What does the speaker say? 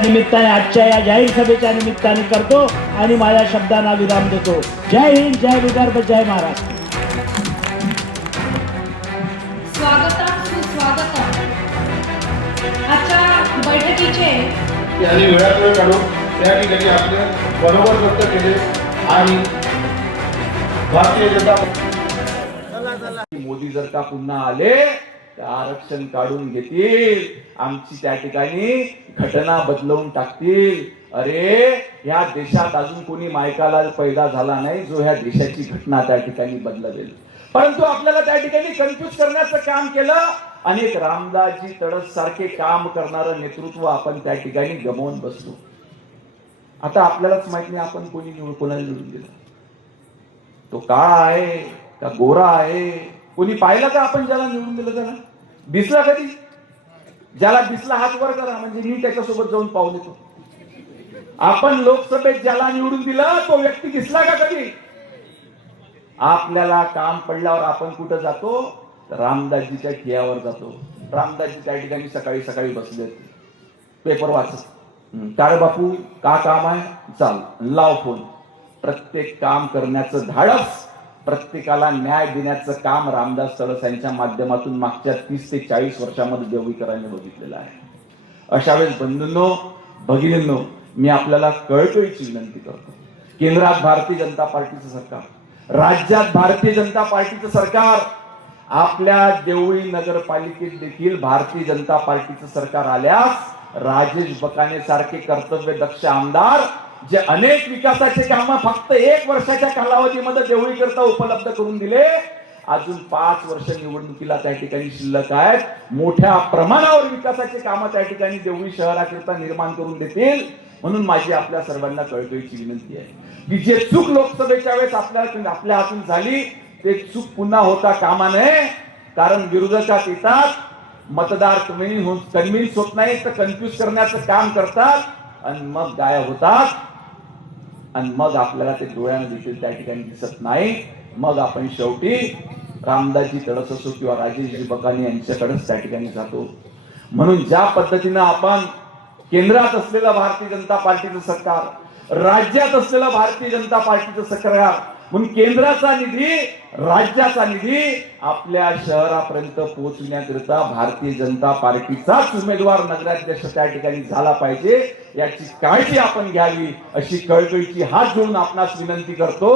निमित्ताने आजच्या या जाहीर सभेच्या निमित्ताने करतो आणि माझ्या शब्दांना विराम देतो. जय हिंद जय विदर्भ जय महाराष्ट्र. वेळ काढून त्या ठिकाणी आपले बरोबर व्यक्त केले आणि भारतीय जनता मोदी जर का पुन्हा आले आरक्षण काढून घेतील. आमची त्या ठिकाणी घटना बदलवून टाकतील. अरे या देशात अजून कोणी मायकाला पैदा झाला नाही जो ह्या देशाची घटना त्या ठिकाणी बदलवेल. परंतु आपल्याला त्या ठिकाणी कन्फ्युज करण्याचं काम केलं. आणि एक रामदासजी तडस सारखे काम करणारं नेतृत्व आपण त्या ठिकाणी गमावून बसलो. आता आपल्यालाच माहीत नाही आपण कोणी निवड कोणाला निवडून दिलं. तो काळा आहे का गोरा आहे कोणी पाहिलं का आपण ज्याला निवडून दिलं त्याला? दिसला कधी? ज्याला दिसला हात वर करा म्हणजे मी त्याच्यासोबत जाऊन पाहून येतो आपण लोकसभेत ज्याला निवडून दिला तो व्यक्ती दिसला का कधी? आपल्याला काम पडल्यावर आपण कुठं जातो? रामदासजीच्या ठियावर जातो. रामदासजी त्या ठिकाणी सकाळी सकाळी बसले. पेपर वाचत. हं, काय बापू का काम आहे? चाल लाव फोन. प्रत्येक काम करण्याचं धाडस. प्रत्येकाला न्याय देण्याचं काम रामदास तळस यांच्या माध्यमातून मागच्या तीस ते चाळीस वर्षामध्ये देवळीकरांनी बघितलेलं आहे. अशा वेळेस बंधूंनो भगिनींनो मी आपल्याला कळकळीची विनंती करतो. केंद्रात भारतीय जनता पार्टीचं सरकार राज्यात भारतीय जनता पार्टीचं सरकार आपल्या देवळी नगरपालिकेत देखील भारतीय जनता पार्टीचं सरकार आल्यास राजेश बकाने सारखे कर्तव्य दक्ष आमदार जे अनेक विकासाचे काम फक्त एक वर्षाच्या कालावधीमध्ये देवळी करता उपलब्ध करून दिले अजून पाच वर्ष निवडणुकीला त्या ठिकाणी शिल्लक आहेत. मोठ्या प्रमाणावर विकासाचे कामं त्या ठिकाणी देवळी शहराकरिता निर्माण करून देतील म्हणून माझी आपल्या सर्वांना कळकळीची विनंती आहे. की जे चूक लोकसभेच्या वेळेस आपल्या आपल्या हातून झाली ते चूक पुन्हा होता कामा नये कारण विरोधकात येतात मतदार कन्व्हिन्स होत नाही तर कन्फ्युज करण्याचं काम करतात आणि मग गायब होतात. आणि मग आपल्याला ते डोळ्यानं देखील त्या ठिकाणी दिसत नाही. मग आपण शेवटी रामदासजी कडस असो किंवा राजेशजी बकानी यांच्याकडेच त्या ठिकाणी जातो. म्हणून ज्या पद्धतीनं आपण केंद्रात असलेलं भारतीय जनता पार्टीचं सरकार राज्यात असलेलं भारतीय जनता पार्टीचं सरकार म्हणून केंद्राचा निधी राज्याचा निधी आपल्या शहरापर्यंत पोहोचण्याकरिता भारतीय जनता पार्टीचाच उमेदवार नगराध्यक्ष त्या ठिकाणी झाला पाहिजे याची काळजी आपण घ्यावी अशी कळकळीची हात जोडून आपणास विनंती करतो.